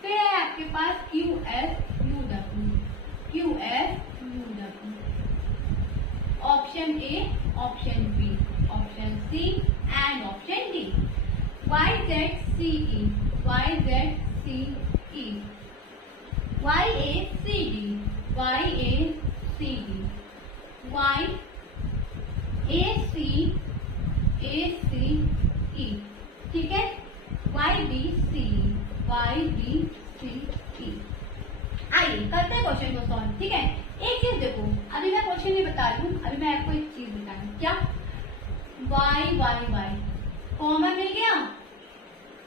फिर है आपके पास QSUW, QSUW। Option A, option B, option C and option D. YZCE, YZCE, YACD, YACD, YACACE, ठीक है, YBCE, YBCE। आइए करते हैं क्वेश्चन को सॉल्व, ठीक है। एक चीज देखो, अभी मैं क्वेश्चन नहीं बता रही हूँ, अभी मैं आपको एक चीज बता रही हूँ। क्या Y कॉमन मिल गया?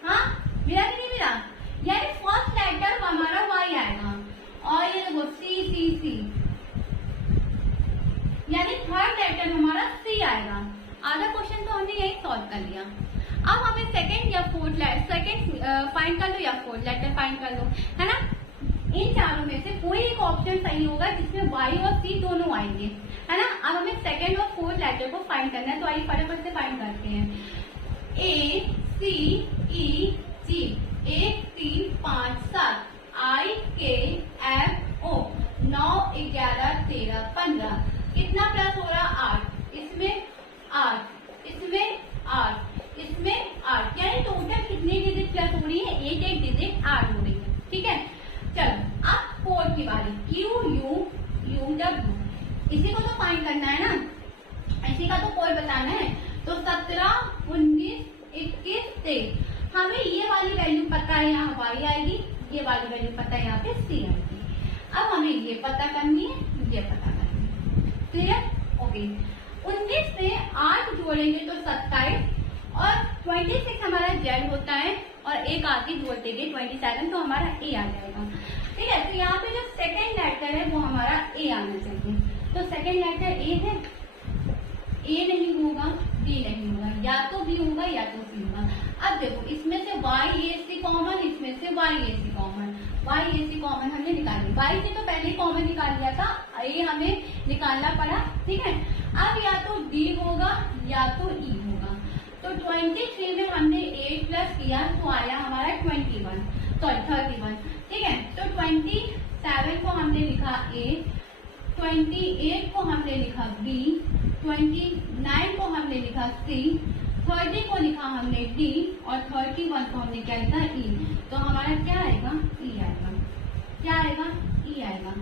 हाँ, मिला कि नहीं मिला? यानी फर्स्ट लेटर हमारा Y आएगा, और ये देखो C, यानी थर्ड लेटर हमारा C आएगा। आधा क्वेश्चन तो हमने यही सॉल्व कर लिया। अब हमें सेकंड या फोर्थ लेटर, सेकंड फाइंड कर लो या फोर्थ लेटर फाइंड कर लो, है ना। इन चारों में से कोई एक ऑप्शन सही होगा जिसमें Y और C दोनों आएंगे, है ना। अब हमें सेकंड और फोर्थ लेटर को फाइंड करना है, तो आइए फटाफट से फाइंड करते हैं। ACEG, 1 3 5 7, IKMO, 9 11 13 15, कितना प्लस हो रहा? 8, इसमें 8, इसमें 8, इसमें 8, यानी टोटल कितनी डिजिट प्लस हो रही है? एक डिजिट 8 हो रही है, ठीक है। चलो अब फोर्थ की बारी, QUUW, इसी को तो फाइंड करना है ना, इसी का तो कोड बताना है। तो 17 19 21 23, हमें ये वाली वैल्यू पता है, यहाँ Y आएगी, ये वाली वैल्यू पता है, यहाँ पे C आएगी। अब हमें ये पता करनी है, ये पता करनी है, क्लियर? ओके, 19 से 8 जोड़ेंगे तो 27, और 26 हमारा Z होता है, और एक आगे जोड़ देंगे 27, तो हमारा A आ जाएगा, ठीक है। तो यहाँ पे जो सेकंड लेटर है वो हमारा A आना चाहिए। तो सेकंड लेटर A है, A नहीं होगा, B नहीं होगा, या तो B होगा या तो C होगा। अब देखो, इसमें से YAC कॉमन, इसमें से YAC कॉमन, YAC कॉमन हमने निकाल लिया, Y से तो पहले कॉमन निकाल लिया था, A हमें निकालना पड़ा, ठीक है। अब या तो D होगा या तो E होगा। तो 23 में हमने 8 प्लस किया तो आया हमारा 31, ठीक है। तो 27 को हमने लिखा A, 28 को हमने लिखा B, 29 को हमने लिखा C, 30 को लिखा हमने D, और 31 को हमने क्या लिखा E। तो हमारा क्या आएगा? E आएगा। क्या आएगा? E आएगा।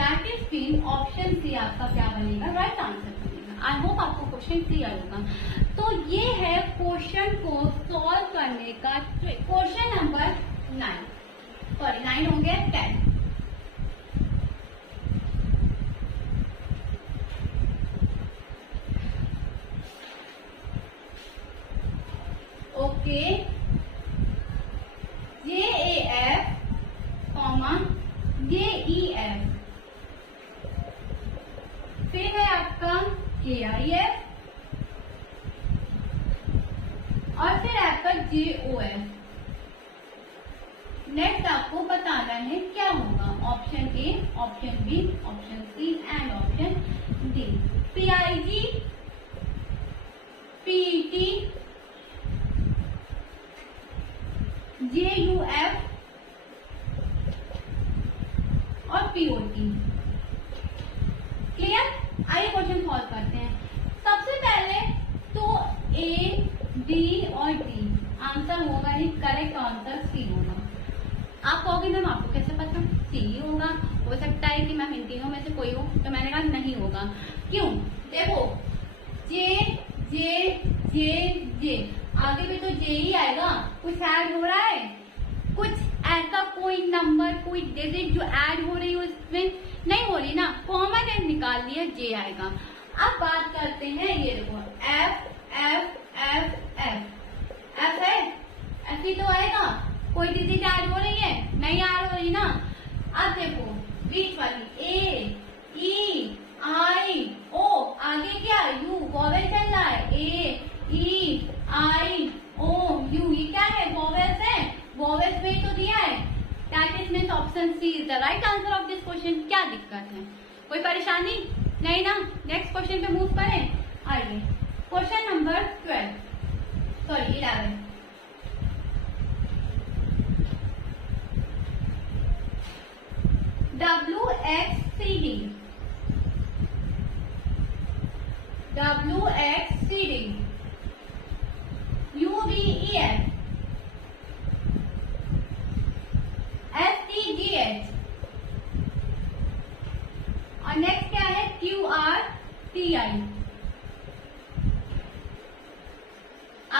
That is mean option C आपका क्या बनेगा? राइट आंसर बनेगा। आई होप आपको क्वेश्चन क्लियर होगा। तो ये है क्वेश्चन को सॉल्व करने का क्वेश्चन नंबर 9 हो गया 10। ओके, JAF, JEF, फिर है आपका KIF, और फिर आपका JOF। नेक्स्ट आपको बताना है क्या होगा, option A, option B, option C and option D. PIG, PET, JUF और POT। क्लियर? आइए क्वेश्चन सॉल्व करते हैं। सबसे पहले तो A, B और D आंसर होगा नहीं, करेक्ट आंसर C होगा। आप कहोगे मैम आपको कैसे पता? C होगा, हो सकता है कि मैम इन तीनों में से कोई हो, तो मैंने कहा नहीं होगा। क्यों? देखो, J J J J, आगे भी तो J ही आएगा। कुछ ऐड हो रहा है? कुछ ऐसा कोई नंबर, कोई डिजिट जो ऐड हो रही हो इसमें? नहीं हो रही ना, कॉमन एंड निकाल लिया, J आएगा। अब बात करते हैं, ये देखो F F F F, F है, F ही तो आएगा। कोई डिजिट ऐड हो रही है? नहीं ऐड हो रही ना। अब देखो बीच वाली A E I O, आगे क्या? U, वोवेल चल रहा है। A E I O U, ये क्या है? वोवेल्स है, वोवेल्स में ही तो दिया है। That is means option C is the right answer of this question. क्या दिक्कत है? कोई परेशानी नहीं ना? नेक्स्ट क्वेश्चन पे मूव करें। आइए क्वेश्चन नंबर 12।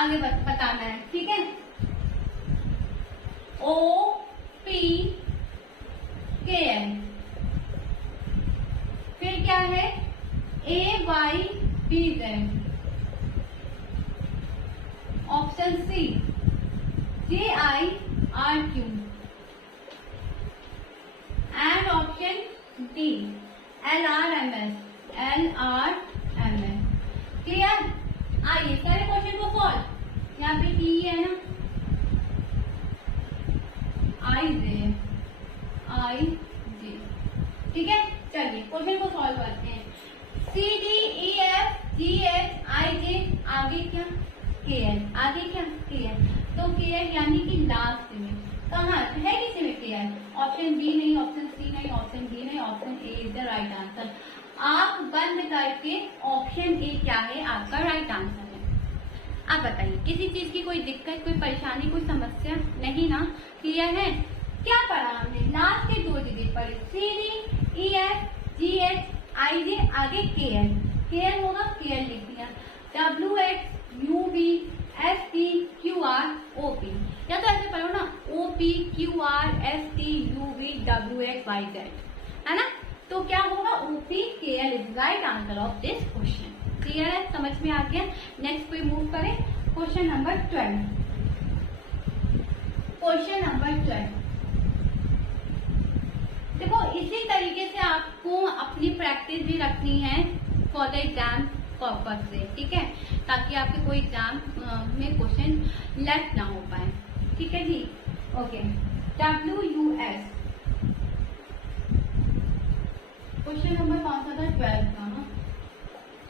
आगे बताना है, ठीक है। OPKL, फिर क्या है AYBZ, option C JIRQ, and option D LRMS। Clear? आइए सारे क्वेश्चन को सॉल्व। यहाँ पे टी है ना, IJ, ठीक है। चलिए क्वेश्चन को सॉल्व करते हैं। CDEFGHIJ, आगे क्या KL, आगे क्या KL, तो KL यानी कि लास्ट में कहाँ है, किसी में KL? ऑप्शन बी नहीं, ऑप्शन सी नहीं, ऑप्शन डी नहीं, option A is the right answer. आप बंद करके ऑप्शन ए क्या है आपका राइट आंसर है। आप बताइए किसी चीज की कोई दिक्कत, कोई परेशानी, कोई समस्या नहीं ना? क्लियर है? क्या पढ़ा हमने? लास्ट के 2 डिजिट पढ़े, CDEFGHIJ, आगे KL होगा, KL लिख दिया। WXUVSTQROP, या तो ऐसे पढ़ो ना, OPQRSTUVWXYZ, है ना? तो क्या होगा? OPKL is right answer of this question. Clear है? समझ में आ गया? नेक्स्ट पे मूव करें, क्वेश्चन नंबर 12। क्वेश्चन नंबर 12 देखो, इसी तरीके से आपको अपनी प्रैक्टिस भी रखनी है फॉर द एग्जाम पर्पज से, ठीक है, ताकि आपके कोई एग्जाम में क्वेश्चन लेफ्ट ना हो पाए, ठीक है जी। ओके, WUS क्वेश्चन नंबर कौन सा था? 12 का ना,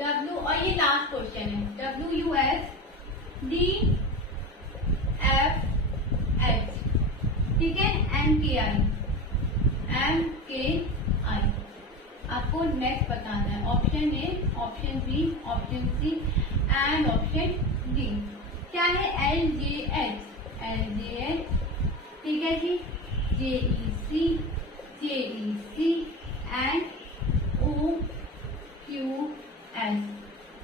W, और ये लास्ट क्वेश्चन है। WUS DFH, ठीक है, MKI आपको नेक्स्ट बताना है। Option A, option B, option C and option D. क्या है? LJH, ठीक है जी, JEC एंड OQS,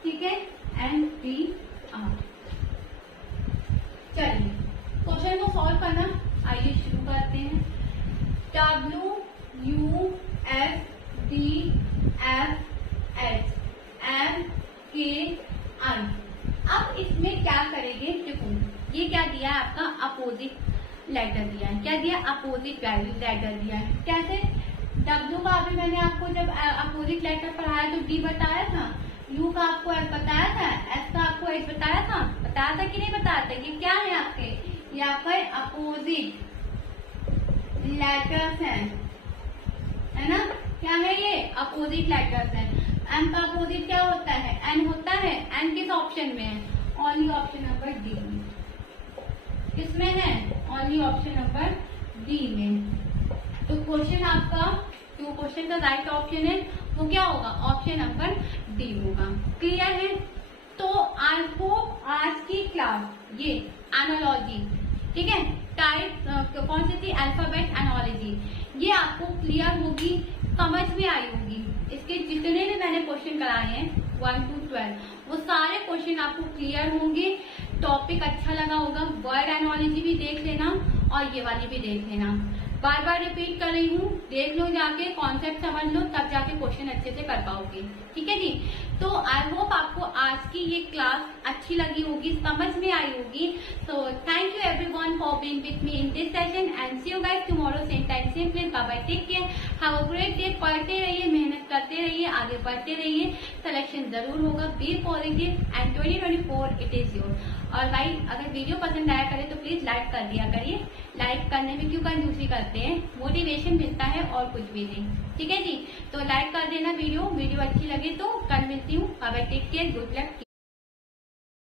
ठीक है, एंड PR। चलिए क्वेश्चन को सॉल्व करना, आइए शुरू करते हैं। WUS DFH MKI। अब इसमें क्या करेंगे? देखो, ये क्या दिया है आपका? अपोजिट लेटर दिया है। क्या दिया? अपोजिट लेटर दिया है। कैसे? W का अभी मैंने आपको जब अपोजिट लेटर पढ़ाया तो D बताया था, U का आपको S बताया था, S का आपको H बताया था कि नहीं बताया था? ये क्या है आपके? ये आपका अपोजिट लेटर्स है ना? क्या है ये? अपोजिट लेटर्स है। M का अपोजिट क्या होता है? N होता है। N किस ऑप्शन में है? ओनली ऑप्शन नंबर डी में। किसमें है? ओनली ऑप्शन नंबर डी में। तो क्वेश्चन आपका, जो क्वेश्चन का राइट ऑप्शन है वो क्या होगा? ऑप्शन नंबर डी होगा। क्लियर है? तो आई होप आज की क्लास ये एनालॉजी, ठीक है, टाइप कौन सी थी? अल्फाबेट एनालॉजी, ये आपको क्लियर होगी, समझ में आई होगी। इसके जितने भी मैंने क्वेश्चन कराए हैं 1 to 12, वो सारे क्वेश्चन आपको क्लियर होंगे। टॉपिक अच्छा लगा होगा, वर्ड एनालॉजी भी देख लेना और ये वाली भी देख लेना। बार बार रिपीट कर रही हूँ, देख लो जाके, कॉन्सेप्ट समझ लो, तब जाके क्वेश्चन अच्छे से कर पाओगे, ठीक है जी। तो आई होप आपको आज की ये क्लास अच्छी लगी होगी, समझ में आई होगी। So thank you everyone for being with me in this session and see you guys tomorrow same time same place. Bye bye, take care, have a great day. पढ़ते रहिए, मेहनत करते रहिए, आगे बढ़ते रहिए, सिलेक्शन जरूर होगा। Be positive and 2024 it is your. और भाई अगर वीडियो पसंद आया करे तो प्लीज लाइक कर दिया करिए। लाइक करने में क्यों कंजूसी करते हैं? मोटिवेशन मिलता है और कुछ भी नहीं, ठीक है जी। तो लाइक कर देना वीडियो अच्छी लगे तो। कल मिलती हूँ। Bye bye, take care, good luck.